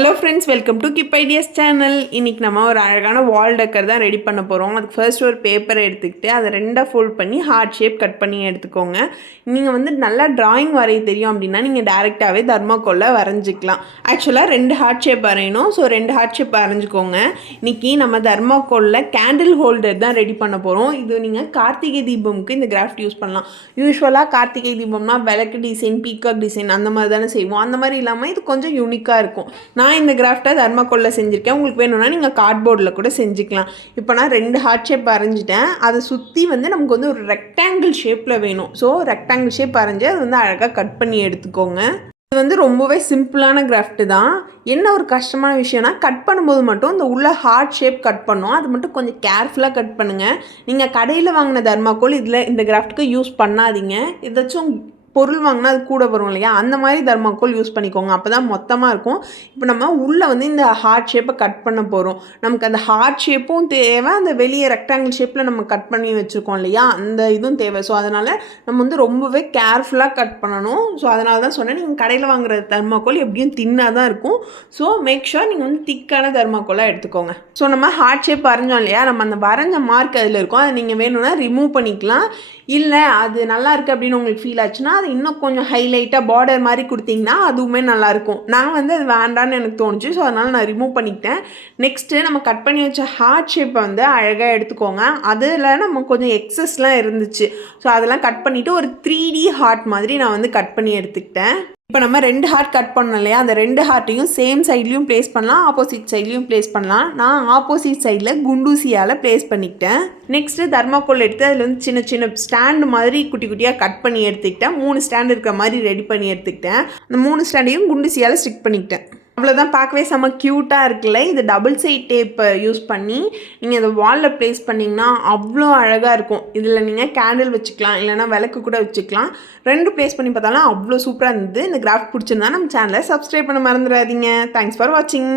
Hello friends, welcome to Keep Ideas channel. இன்னைக்கு நம்ம ஒரு அழகான வால் டெக்கர் தான் ரெடி பண்ண போகிறோம். அதுக்கு ஃபர்ஸ்ட் ஒரு பேப்பரை எடுத்துக்கிட்டு அதை ரெண்டாக ஃபோல்ட் பண்ணி ஹார்ட் ஷேப் கட் பண்ணி எடுத்துக்கோங்க. நீங்கள் வந்து நல்லா டிராயிங் வரைய தெரியும் அப்படின்னா நீங்கள் டேரெக்டாகவே தர்மாக்கோலில் வரைஞ்சிக்கலாம். ஆக்சுவலாக 2 ஹார்ட் ஷேப் வரையணும். ஸோ 2 ஹார்ட் ஷேப் வரைஞ்சிக்கோங்க. இன்றைக்கி நம்ம தர்மாக்கோலில் கேண்டில் ஹோல்டர் தான் ரெடி பண்ண போகிறோம். இது நீங்கள் கார்த்திகை தீபமுக்கு இந்த கிராஃப்ட் யூஸ் பண்ணலாம். யூஸ்வலாக கார்த்திகை தீபம்னா விளக்கு டிசைன், பீகாக் டிசைன் அந்த மாதிரி தானே செய்வோம். அந்த மாதிரி இல்லாமல் இது கொஞ்சம் யூனிக்காக இருக்கும். நான் இந்த கிராஃப்டை தர்மாக்கோலில் செஞ்சுருக்கேன். உங்களுக்கு வேணும்னா நீங்கள் கார்ட்போர்டில் கூட செஞ்சுக்கலாம். இப்போ நான் 2 ஹார்ட் ஷேப் வரைஞ்சிட்டேன். அதை சுற்றி வந்து நமக்கு வந்து ஒரு ரெக்டாங்கிள் ஷேப்பில் வேணும். ஸோ ரெக்டாங்கிள் ஷேப் வரைஞ்சி அது வந்து அழகாக கட் பண்ணி எடுத்துக்கோங்க. இது வந்து ரொம்பவே சிம்பிளான கிராஃப்ட்டு தான். என்ன ஒரு கஷ்டமான விஷயம்னா கட் பண்ணும்போது மட்டும் இந்த உள்ள ஹார்ட் ஷேப் கட் பண்ணோம். அது மட்டும் கொஞ்சம் கேர்ஃபுல்லாக கட் பண்ணுங்கள். நீங்கள் கடையில் வாங்கின தர்மாக்கோல் இதில் இந்த கிராஃப்ட்டுக்கு யூஸ் பண்ணாதீங்க. ஏதாச்சும் பொருள் வாங்கினா அது கூட வரும் இல்லையா, அந்த மாதிரி தர்மாக்கோல் யூஸ் பண்ணிக்கோங்க. அப்போ தான் மொத்தமாக இருக்கும். இப்போ நம்ம உள்ளே வந்து இந்த ஹார்ட் ஷேப்பை கட் பண்ண போகிறோம். நமக்கு அந்த ஹார்ட் ஷேப்பும் தேவை, அந்த வெளியே ரெக்டாங்கிள் ஷேப்பில் நம்ம கட் பண்ணி வச்சுருக்கோம் இல்லையா, அந்த இதுவும் தேவை. ஸோ அதனால் நம்ம வந்து ரொம்பவே கேர்ஃபுல்லாக கட் பண்ணணும். ஸோ அதனால தான் சொன்னேன், நீங்கள் கடையில் வாங்குற தர்மாக்கோல் எப்படியும் தின்னாக தான் இருக்கும். ஸோ மேக் ஷுர் நீங்கள் வந்து திக்கான தர்மாக்கோலாக எடுத்துக்கோங்க. ஸோ நம்ம ஹார்ட் ஷேப் வரைஞ்சோம் இல்லையா, நம்ம அந்த வரைஞ்ச மார்க் அதில் இருக்கும். அதை நீங்கள் வேணும்னா ரிமூவ் பண்ணிக்கலாம். இல்லை அது நல்லா இருக்குது அப்படின்னு உங்களுக்கு ஃபீல் ஆச்சுன்னா அது இன்னும் கொஞ்சம் ஹைலைட்டாக பார்டர் மாதிரி கொடுத்தீங்கன்னா அதுவுமே நல்லாயிருக்கும். நான் வந்து அது வேண்டான்னு எனக்கு தோணுச்சு. ஸோ அதனால் நான் ரிமூவ் பண்ணிக்கிட்டேன். நெக்ஸ்ட்டு நம்ம கட் பண்ணி வச்ச ஹார்ட் ஷேப்பை வந்து அழகாக எடுத்துக்கோங்க. அதில் நம்ம கொஞ்சம் எக்ஸஸ்லாம் இருந்துச்சு. ஸோ அதெல்லாம் கட் பண்ணிவிட்டு ஒரு 3D ஹார்ட் மாதிரி நான் வந்து கட் பண்ணி எடுத்துக்கிட்டேன். இப்போ நம்ம 2 ஹார்ட் கட் பண்ணோம் இல்லையா, அந்த 2 ஹார்ட்டையும் சேம் சைட்லேயும் ப்ளேஸ் பண்ணலாம், ஆப்போசிட் சைட்லேயும் ப்ளேஸ் பண்ணலாம். நான் ஆப்போசிட் சைடில் குண்டூசியால் ப்ளேஸ் பண்ணிக்கிட்டேன். நெக்ஸ்ட்டு தர்மாக்கோல் எடுத்து அதில் வந்து சின்ன சின்ன ஸ்டாண்டு மாதிரி குட்டி குட்டியாக கட் பண்ணி எடுத்துக்கிட்டேன். 3 ஸ்டாண்ட் இருக்கிற மாதிரி ரெடி பண்ணி எடுத்துக்கிட்டேன். அந்த 3 ஸ்டாண்டையும் குண்டூசியால் ஸ்டிக் பண்ணிக்கிட்டேன். அவ்வளோதான், பார்க்கவே செம்ம க்யூட்டாக இருக்குல்ல. இது டபுள் சைட் டேப்பை யூஸ் பண்ணி நீங்கள் அதை வாலில் ப்ளேஸ் பண்ணிங்கன்னா அவ்வளோ அழகாக இருக்கும். இதில் நீங்கள் கேண்டில் வச்சுக்கலாம், இல்லைனா விளக்கு கூட வச்சுக்கலாம். 2 ப்ளேஸ் பண்ணி பார்த்தாலும் அவ்வளோ சூப்பராக இருந்தது. இந்த கிராஃப்ட் பிடிச்சிருந்தா நம்ம சேனலை சப்ஸ்கிரைப் பண்ண மறந்துடாதீங்க. தேங்க்ஸ் ஃபார் வாட்சிங்.